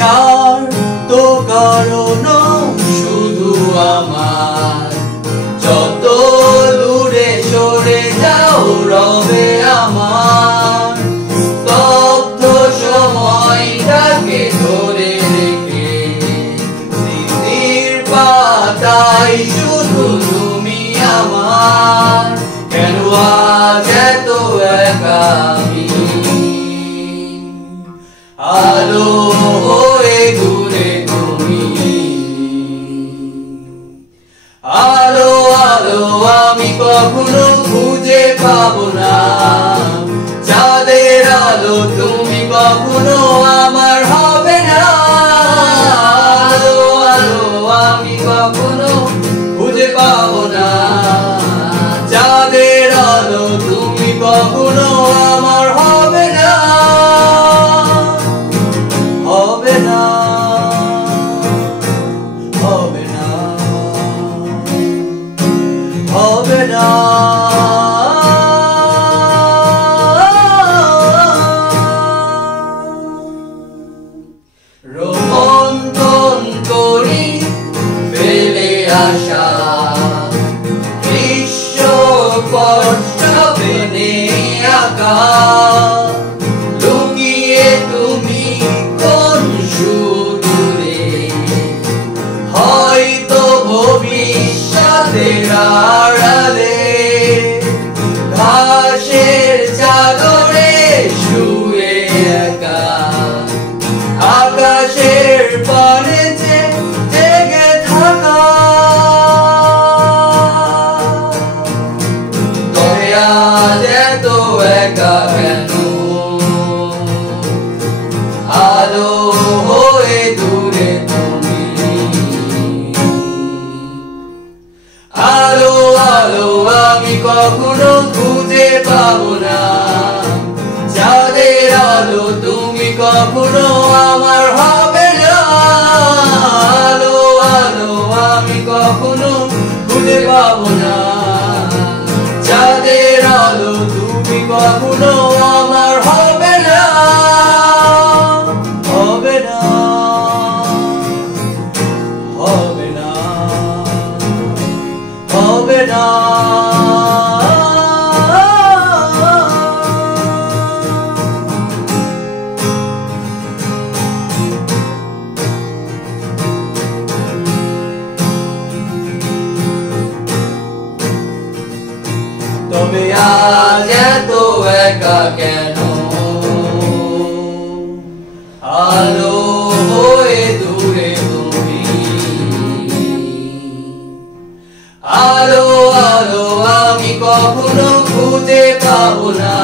আর তো কারণ শুধু আমার, যত দূরে সরে যাও রবে আমার। স্তব্ধ সময়টাকে ধরে রেখে স্মৃতির পাতায় শুধু তুমি আমার। কেন আজ এত একা আমি, আলো হয়ে দূরে তুমি। আলো আলো আমি কখনো খুঁজে পাবো না, চাঁদের আলো তুমি কখনো আমার হবে না। আলো আলো আমি কখনো খুঁজে পাবো না, চাঁদের আলো তুমি কখনো আমার হবে না। হবে না, হবে না, হবে না। রোমন্থন করি ফেলে আসা বিশ্ব পর্যবেনে আঁকা, লুকিয়ে তুমি কোন সুদূরে, হয়তো ভবিষ্যতের আড়ালে ঘাসের চাদরে শুয়ে একা, আকাশের পানে জেগে থাকা। তবে আজ এত একা কেন, আলো হয়ে দূরে তুমি। আলো আলো আমি কখনো খুঁজে পাবো না, চাঁদের আলো তুমি কখনো আমার হবে না। আলো আলো আমি কখনো খুঁজে পাবো না, চাঁদের আলো তুমি কখনো আমার হবে না। হবে না, হবে না, হবে না। তবে আজ এত একা কেন, আলো হয়ে দূরে তুমি। আলো আলো আমি কখনো খুঁজে পাবো না,